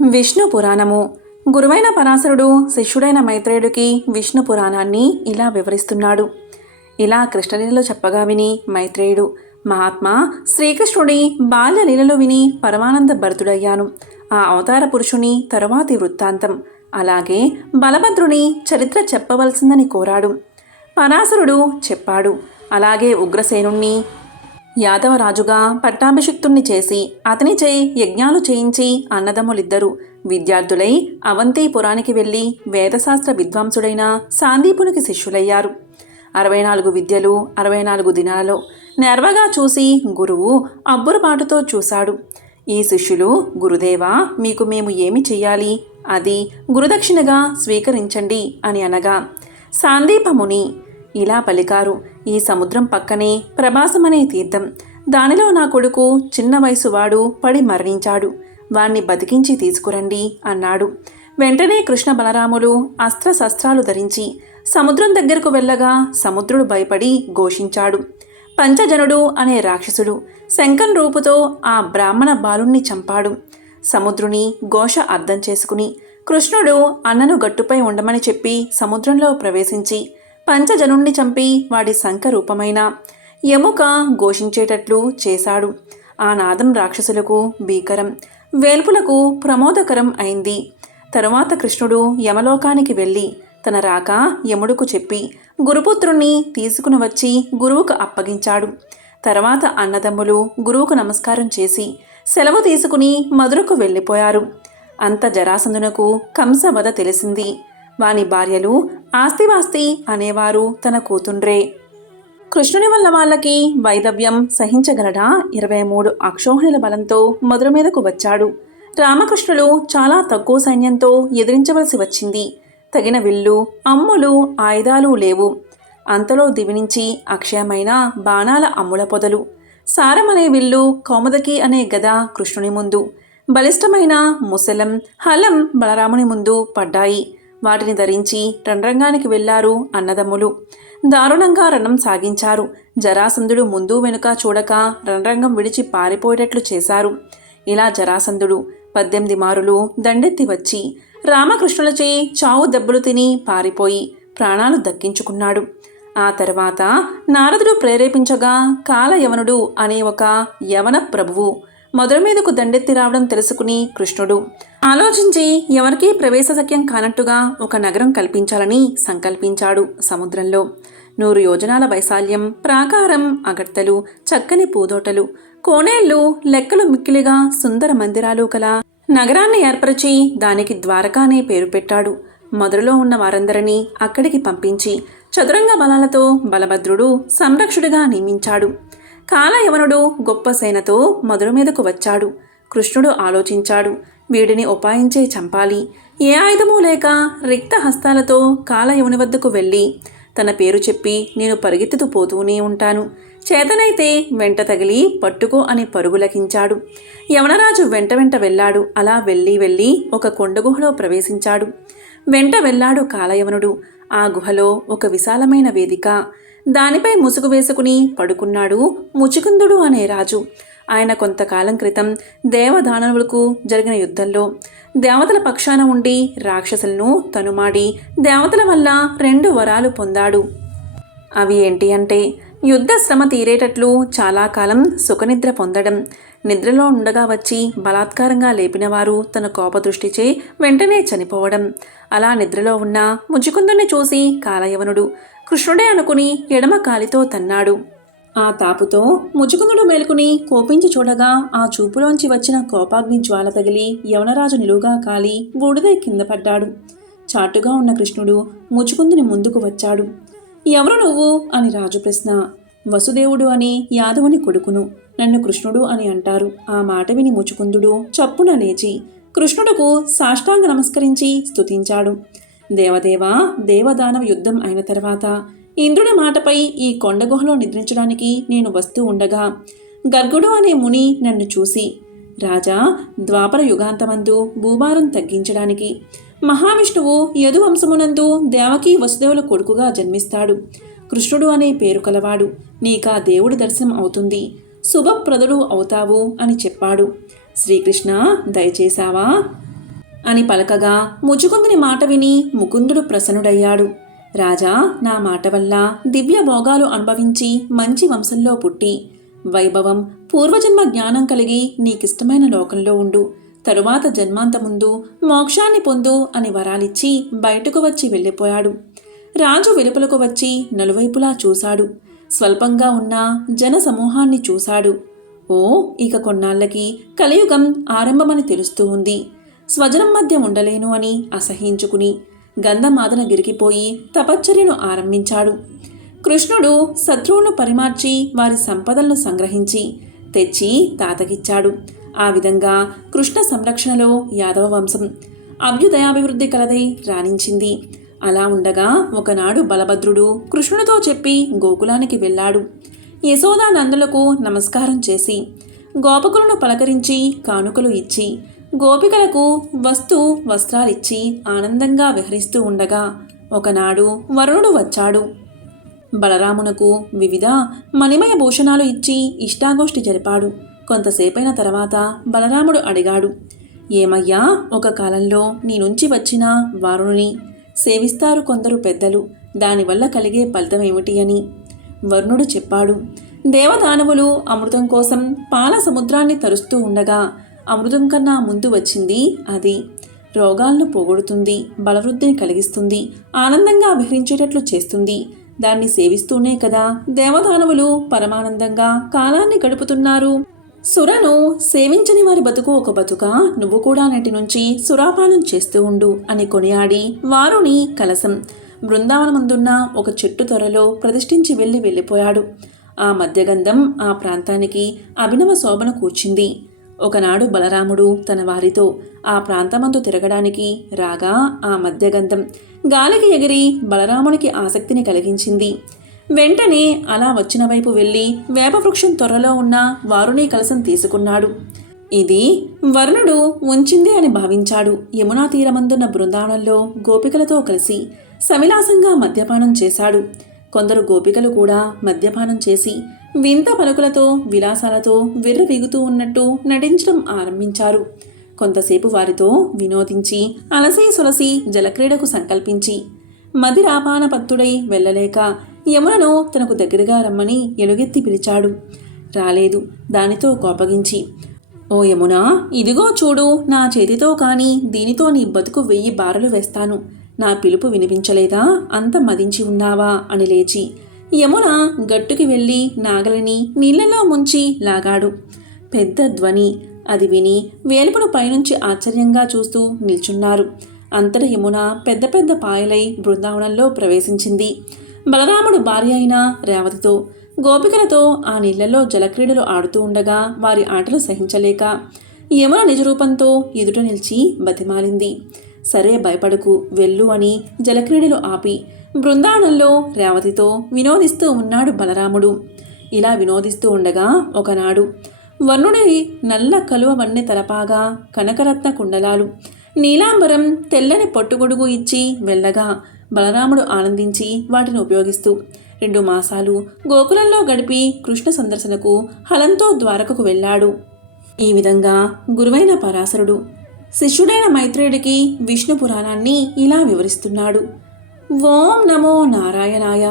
విష్ణు పురాణము. గురువైన పరాశరుడు శిష్యుడైన మైత్రేయుడికి విష్ణు పురాణాన్ని ఇలా వివరిస్తున్నాడు. ఇలా కృష్ణలీలలో చెప్పగా విని మైత్రేయుడు, మహాత్మా, శ్రీకృష్ణుడి బాల్యలీలలో విని పరమానంద భరితుడయ్యాను. ఆ అవతార పురుషుని తరువాతి వృత్తాంతం, అలాగే బలభద్రుని చరిత్ర చెప్పవలసిందని కోరాడు. పరాశరుడు చెప్పాడు. అలాగే ఉగ్రసేనుణ్ణి యాదవరాజుగా పట్టాభిషిక్తుణ్ణి చేసి అతనిచే యజ్ఞాలు చేయించి అన్నదమ్ములిద్దరూ విద్యార్థులై అవంతిపురానికి వెళ్ళి వేదశాస్త్ర విద్వాంసుడైన సాందీపునికి శిష్యులయ్యారు. 64 విద్యలు 64 దినాలలో నెర్వగా చూసి గురువు అబ్బురపాటుతో చూశాడు. ఈ శిష్యులు, గురుదేవా, మీకు మేము ఏమి చెయ్యాలి, అది గురుదక్షిణగా స్వీకరించండి అని అనగా సాందీపముని ఇలా పలికారు. ఈ సముద్రం పక్కనే ప్రభాసమనే తీర్థం, దానిలో నా కొడుకు చిన్న వయసువాడు పడి మరణించాడు, వాణ్ణి బతికించి తీసుకురండి అన్నాడు. వెంటనే కృష్ణ బలరాములు అస్త్రశస్త్రాలు ధరించి సముద్రం దగ్గరకు వెళ్ళగా సముద్రుడు భయపడి ఘోషించాడు. పంచజనుడు అనే రాక్షసుడు శంఖం రూపుతో ఆ బ్రాహ్మణ బాలుణ్ణి చంపాడు. సముద్రుని ఘోష అర్థం చేసుకుని కృష్ణుడు అన్నను గట్టుపై ఉండమని చెప్పి సముద్రంలో ప్రవేశించి పంచజనుణ్ణి చంపి వాడి శంఖ రూపమైన ఎముక ఘోషించేటట్లు చేశాడు. ఆ నాదం రాక్షసులకు భీకరం, వేల్పులకు ప్రమోదకరం అయింది. తరువాత కృష్ణుడు యమలోకానికి వెళ్ళి తన రాక యముడుకు చెప్పి గురుపుత్రుణ్ణి తీసుకుని వచ్చి గురువుకు అప్పగించాడు. తర్వాత అన్నదమ్ములు గురువుకు నమస్కారం చేసి సెలవు తీసుకుని మధురకు వెళ్ళిపోయారు. అంత జరాసంధునకు కంసవధ తెలిసింది. వాని భార్యలు ఆస్తివాస్తి అనేవారు తన కూతుండ్రే. కృష్ణుని వల్ల వాళ్ళకి వైదవ్యం సహించగలడా? 23 అక్షోహిణుల బలంతో మధుర మీదకు వచ్చాడు. రామకృష్ణులు చాలా తక్కువ సైన్యంతో ఎదిరించవలసి వచ్చింది. తగిన విల్లు, అమ్ములు, ఆయుధాలు లేవు. అంతలో దివి నుంచి అక్షయమైన బాణాల అమ్ముల పొదలు, సారమనే విల్లు, కౌముదకి అనే గద కృష్ణుని ముందు, బలిష్టమైన ముసలం, హలం బలరాముని ముందు పడ్డాయి. వాటిని ధరించి రణరంగానికి వెళ్లారు అన్నదమ్ములు. దారుణంగా రణం సాగించారు. జరాసంధుడు ముందు వెనుక చూడక రణరంగం విడిచి పారిపోయేటట్లు చేశారు. ఇలా జరాసంధుడు 18 మారులు దండెత్తి వచ్చి రామకృష్ణులచే చావు దెబ్బలు తిని పారిపోయి ప్రాణాలు దక్కించుకున్నాడు. ఆ తర్వాత నారదుడు ప్రేరేపించగా కాలయవనుడు అనే ఒక యవన ప్రభువు మధుర మీదకు దండెత్తి రావడం తెలుసుకుని కృష్ణుడు ఆలోచించి ఎవరికీ ప్రవేశశక్యం కానట్టుగా ఒక నగరం కల్పించాలని సంకల్పించాడు. సముద్రంలో 100 యోజనాల వైశాల్యం, ప్రాకారం, అగడ్తలు, చక్కని పూదోటలు, కోనేళ్లు, లెక్కలు మిక్కిలిగా సుందర మందిరాలు కల నగరాన్ని ఏర్పరిచి దానికి ద్వారకా అనే పేరు పెట్టాడు. మధురలో ఉన్న వారందరినీ అక్కడికి పంపించి చతురంగ బలాలతో బలభద్రుడు సంరక్షుడిగా నియమించాడు. కాలయవనుడు గొప్ప సేనతో మధుర మీదకు వచ్చాడు. కృష్ణుడు ఆలోచించాడు, వీడిని ఉపాయించే చంపాలి. ఏ ఆయుధమూ లేక రిక్త హస్తాలతో కాలయవని వద్దకు వెళ్ళి తన పేరు చెప్పి నేను పరిగెత్తుతూ పోతూనే ఉంటాను, చేతనైతే వెంట తగిలి పట్టుకో అని పరుగులకించాడు. యవనరాజు వెంట వెంట వెళ్ళాడు. అలా వెళ్ళి ఒక కొండగుహలో ప్రవేశించాడు. వెంట వెళ్ళాడు కాలయవనుడు. ఆ గుహలో ఒక విశాలమైన వేదిక, దానిపై ముసుగు వేసుకుని పడుకున్నాడు ముచుకుందుడు అనే రాజు. ఆయన కొంతకాలం క్రితం దేవదానవులకు జరిగిన యుద్ధంలో దేవతల పక్షాన ఉండి రాక్షసులను తనుమాడి దేవతల వల్ల 2 వరాలు పొందాడు. అవి ఏంటి అంటే యుద్ధ శ్రమ తీరేటట్లు చాలా కాలం సుఖనిద్ర పొందడం, నిద్రలో ఉండగా వచ్చి బలాత్కారంగా లేపినవారు తన కోపదృష్టిచే వెంటనే చనిపోవడం. అలా నిద్రలో ఉన్న ముచుకుందుని చూసి కాలయవనుడు కృష్ణుడే అనుకుని ఎడమ కాలితో తన్నాడు. ఆ తాపుతో ముచుకుందుడు మేలుకుని కోపించి చూడగా ఆ చూపులోంచి వచ్చిన కోపాగ్ని జ్వాల తగిలి యవనరాజు నిలువుగా కాలి బూడిదై కింద పడ్డాడు. చాటుగా ఉన్న కృష్ణుడు ముచుకుందుని ముందుకు వచ్చాడు. ఎవరు నువ్వు అని రాజు ప్రశ్న. వసుదేవుడు అని యాదవుని కొడుకును, నన్ను కృష్ణుడు అని అంటారు. ఆ మాట విని ముచుకుందుడు చప్పున లేచి కృష్ణుడుకు సాష్టాంగ నమస్కరించి స్తుతించాడు. దేవదేవా, దేవదానవ యుద్ధం అయిన తర్వాత ఇంద్రుడి మాటపై ఈ కొండగుహలో నిద్రించడానికి నేను వస్తూ ఉండగా గర్గుడు అనే ముని నన్ను చూసి, రాజా, ద్వాపర యుగాంతమందు భూభారం తగ్గించడానికి మహావిష్ణువు యదువంశమునందు దేవకీ వసుదేవుల కొడుకుగా జన్మిస్తాడు. కృష్ణుడు అనే పేరు కలవాడు. నీకా దేవుడి దర్శనం అవుతుంది, శుభప్రదుడు అవుతావు అని చెప్పాడు. శ్రీకృష్ణ, దయచేశావా? అని పలకగా ముచుకుందుని మాట విని ముకుందుడు ప్రసన్నుడయ్యాడు. రాజా, నా మాట వల్ల దివ్య భోగాలు అనుభవించి మంచి వంశంలో పుట్టి వైభవం పూర్వజన్మ జ్ఞానం కలిగి నీకిష్టమైన లోకంలో ఉండు, తరువాత జన్మాంతముందు మోక్షాన్ని పొందు అని వరాలిచ్చి బయటకు వచ్చి వెళ్ళిపోయాడు. రాజు వెలుపలకు వచ్చి నలువైపులా చూశాడు. స్వల్పంగా ఉన్న జన సమూహాన్ని చూశాడు. ఓ, ఇక కొన్నాళ్లకి కలియుగం ఆరంభమని తెలుస్తూ ఉంది. స్వజనం మధ్య ఉండలేను అని అసహించుకుని గంధమాదన గిరికిపోయి తపశ్చర్యను ఆరంభించాడు. కృష్ణుడు శత్రువులను పరిమార్చి వారి సంపదలను సంగ్రహించి తెచ్చి తాతకిచ్చాడు. ఆ విధంగా కృష్ణ సంరక్షణలో యాదవ వంశం అభ్యుదయాభివృద్ధి కలదై రాణించింది. అలా ఉండగా ఒకనాడు బలభద్రుడు కృష్ణుడితో చెప్పి గోకులానికి వెళ్ళాడు. యశోదా నందులకు నమస్కారం చేసి గోపకులను పలకరించి కానుకలు ఇచ్చి గోపికలకు వస్త్రాలిచ్చి ఆనందంగా విహరిస్తూ ఉండగా ఒకనాడు వరుణుడు వచ్చాడు. బలరామునకు వివిధ మణిమయ భూషణాలు ఇచ్చి ఇష్టాగోష్ఠి జరిపాడు. కొంతసేపైన తర్వాత బలరాముడు అడిగాడు, ఏమయ్యా, ఒక కాలంలో నీ నుంచి వచ్చిన వారుని సేవిస్తారు కొందరు పెద్దలు, దానివల్ల కలిగే ఫలితమేమిటి అని. వరుణుడు చెప్పాడు, దేవదానవులు అమృతం కోసం పాల సముద్రాన్ని తరుస్తూ ఉండగా అమృతం కన్నా ముందు వచ్చింది అది. రోగాలను పోగొడుతుంది, బలవృద్ధిని కలిగిస్తుంది, ఆనందంగా విహరించేటట్లు చేస్తుంది. దాన్ని సేవిస్తూనే కదా దేవదానవులు పరమానందంగా కాలాన్ని గడుపుతున్నారు. సురను సేవించని వారి బతుకు ఒక బతుక, నువ్వు కూడా నేటి నుంచి సురాపానం చేస్తూ ఉండు అని కొనియాడి వారుని కలసం బృందావనమందున్న ఒక చెట్టు త్వరలో ప్రతిష్ఠించి వెళ్ళిపోయాడు. ఆ మధ్యగంధం ఆ ప్రాంతానికి అభినవ శోభను కూర్చింది. ఒకనాడు బలరాముడు తన వారితో ఆ ప్రాంతమందు తిరగడానికి రాగా ఆ మధ్యగంధం గాలికి ఎగిరి బలరామునికి ఆసక్తిని కలిగించింది. వెంటనే అలా వచ్చిన వైపు వెళ్ళి వేపవృక్షం త్వరలో ఉన్న వారుని కలసం తీసుకున్నాడు. ఇది వరుణుడు ఉంచింది అని భావించాడు. యమునా తీరమందున్న బృందావనంలో గోపికలతో కలిసి సవిలాసంగా మద్యపానం చేశాడు. కొందరు గోపికలు కూడా మద్యపానం చేసి వింత పలుకులతో విలాసాలతో విర్రవీగుతూ ఉన్నట్టు నటించడం ఆరంభించారు. కొంతసేపు వారితో వినోదించి అలసి సొలసి జలక్రీడకు సంకల్పించి మదిరాపాన పత్తుడై వెళ్ళలేక యమునను తనకు దగ్గరగా రమ్మని ఎలుగెత్తి పిలిచాడు. రాలేదు. దానితో కోపగించి, ఓ యమునా, ఇదిగో చూడు, నా చేతితో కానీ దీనితో నీ బతుకు 1000 బారలు వేస్తాను. నా పిలుపు వినిపించలేదా? అంత మదించి ఉన్నావా అని లేచి యమున గట్టుకి వెళ్ళి నాగలిని నీళ్లలో ముంచి లాగాడు. పెద్ద ధ్వని. అది విని వేలుపును పైనుంచి ఆశ్చర్యంగా చూస్తూ నిల్చున్నారు. అంతట యమున పెద్ద పెద్ద పాయలై బృందావనంలో ప్రవేశించింది. బలరాముడు భార్య అయిన రేవతితో గోపికలతో ఆ నీళ్లలో జలక్రీడలు ఆడుతూ ఉండగా వారి ఆటలు సహించలేక యమున నిజరూపంతో ఎదుట నిలిచి బతిమాలింది. సరే, భయపడకు, వెళ్ళు అని జలక్రీడలు ఆపి బృందావనంలో రేవతితో వినోదిస్తూ ఉన్నాడు బలరాముడు. ఇలా వినోదిస్తూ ఉండగా ఒకనాడు వర్ణుడి నల్ల కలువ వన్నె తలపాగా కనకరత్న కుండలాలు నీలాంబరం తెల్లని పొట్టుగొడుగు ఇచ్చి వెళ్ళగా బలరాముడు ఆనందించి వాటిని ఉపయోగిస్తూ 2 మాసాలు గోకులంలో గడిపి కృష్ణ సందర్శనకు హలంతో ద్వారకకు వెళ్ళాడు. ఈ విధంగా గురువైన పరాశరుడు శిష్యుడైన మైత్రేయుడికి విష్ణు పురాణాన్ని ఇలా వివరిస్తున్నాడు. ఓం నమో నారాయణాయ.